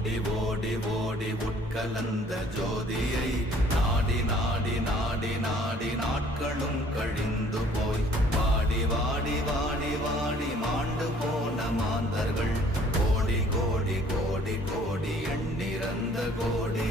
ஓடி ஓடி ஓடி உட்கலந்த ஜோதியை நாடி நாடி நாடி நாடி நாட்களும் கழிந்து போய் வாடி வாடி வாடி வாடி மாண்டு போன மாந்தர்கள் கோடி கோடி கோடி கோடி எண்ணிறந்த கோடி